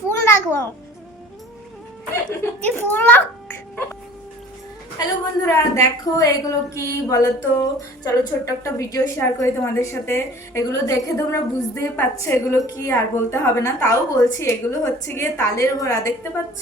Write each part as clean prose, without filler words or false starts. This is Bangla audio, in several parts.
ফুল রাখবো তুই ফুল রাখ। হ্যালো বন্ধুরা, দেখো এগুলো কি বলো তো। চলো ছোট্ট একটা ভিডিও শেয়ার করি তোমাদের সাথে। এগুলো দেখে তোমরা বুঝতেই পারছো এগুলো কি, আর বলতে হবে না, তাও বলছি। এগুলো হচ্ছে গিয়ে তালের বড়া, দেখতে পাচ্ছ।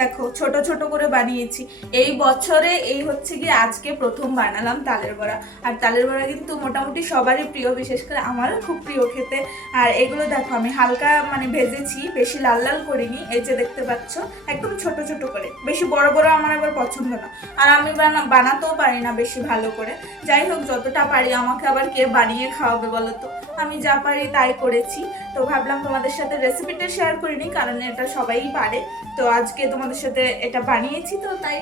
দেখো ছোট ছোট করে বানিয়েছি এই বছরে। এই হচ্ছে গিয়ে আজকে প্রথম বানালাম তালের বড়া। আর তালের বড়া কিন্তু মোটামুটি সবারই প্রিয়, বিশেষ করে আমারও খুব প্রিয় খেতে। আর এগুলো দেখো আমি হালকা মানে ভেজেছি, বেশি লাল লাল করিনি। এই যে দেখতে পাচ্ছ একদম ছোট ছোট করে, বেশি বড় বড় আমার আবার পছন্দ না। আর আমি বানাতেও পারি না বেশি ভালো করে। যাই হোক, যতটা পারি, আমাকে আবার কে বানিয়ে খাওয়াবে বলো তো। আমি যা পারি তাই করেছি। তো ভাবলাম তোমাদের সাথে রেসিপিটা শেয়ার করিনি, কারণ এটা সবাই পারে। তো আজকে তোমাদের সাথে এটা বানিয়েছি, তো তাই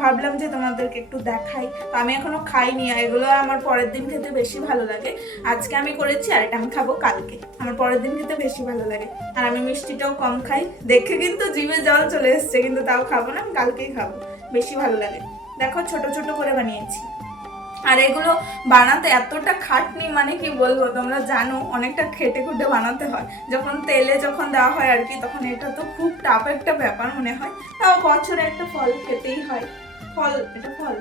ভাবলাম যে তোমাদেরকে একটু দেখাই। তো আমি এখনো খাইনি, এগুলো আমার পরের দিন খেতে বেশি ভালো লাগে। আজকে আমি করেছি, আর এটা আমি খাবো কালকে। আমার পরের দিন খেতে বেশি ভালো লাগে। আর আমি মিষ্টিটাও কম খাই। দেখে কিন্তু জিভে জল চলে এসছে, কিন্তু তাও খাবো না, আমি কালকেই খাবো, বেশি ভালো লাগে। দেখো ছোট ছোট করে বানিয়েছি। আর এগুলো বানাতে এতটা খাটনি, মানে কি বলবো, তোমরা জানো অনেকটা খেটে খুঁটে বানাতে হয়। যখন তেলে যখন দেওয়া হয় আর কি, তখন এটা তো খুব টাফ একটা ব্যাপার মনে হয়। তাও বছরে একটা ফল খেতেই হয়। ফল, এটা ফল,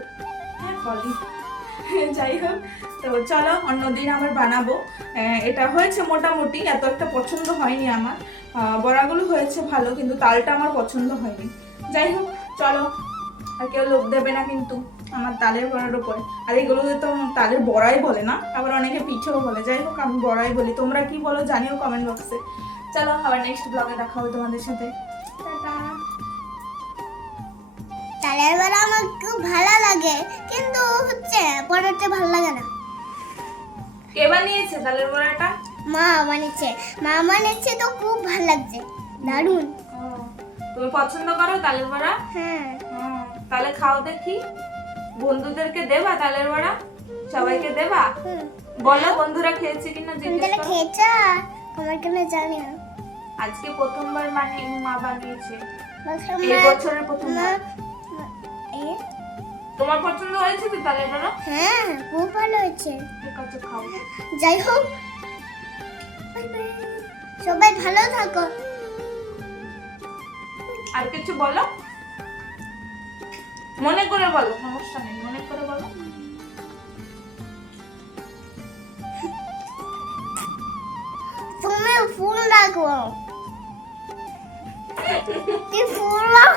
হ্যাঁ ফলই। যাই হোক, তো চলো অন্যদিন আবার বানাবো। এটা হয়েছে মোটামুটি, এত একটা পছন্দ হয়নি আমার। বড়াগুলো হয়েছে ভালো, কিন্তু তালটা আমার পছন্দ হয়নি। যাই হোক চলো, আর কেউ লোভ দেবে না কিন্তু আমার তালের বড়ার উপরে। আর এগুলো তো তালের বড়াই বলে না, আবার অনেকে পিঠেও বলে। যাই হোক, আমি বড়াই বলি, তোমরা কি বলো জানিও কমেন্ট বক্সে। চলো আবার নেক্সট ব্লগে দেখা হবে তোমাদের সাথে। টাটা। তালের বড়া আমার খুব ভালো লাগে, কিন্তু হচ্ছে পরোটা ভালো লাগে না। কে বানিয়েছে তালের বড়াটা? মা বানিয়েছে তো খুব ভালো লাগছে, দারুণ। ও, তুমি পছন্দ করো তালের বড়া? হ্যাঁ। তাহলে খাও দেখি। বন্ধুদেরকে দেবা তালের বড়া? সবাইকে দেবা? বলো বন্ধুরা খেয়েছে কিনা জিজ্ঞেস তাহলে করো। খেয়েছা? আমার কেন জানি না। আজকে প্রথমবার মা বানিয়েছে, বলছিলাম এই বছরের প্রথমবার। এ? তোমার পছন্দ হয়েছে তো তালের বড়া? হ্যাঁ, খুব ভালো হয়েছে। ঠিক আছে, খাও। যাই হোক, সবাই ভালো থাকো। আর কিছু বলো, মনে করে বলো, সমস্যা নেই, মনে করে বলো। তুমি ফুল রাখো, তুই ফুল রাখ।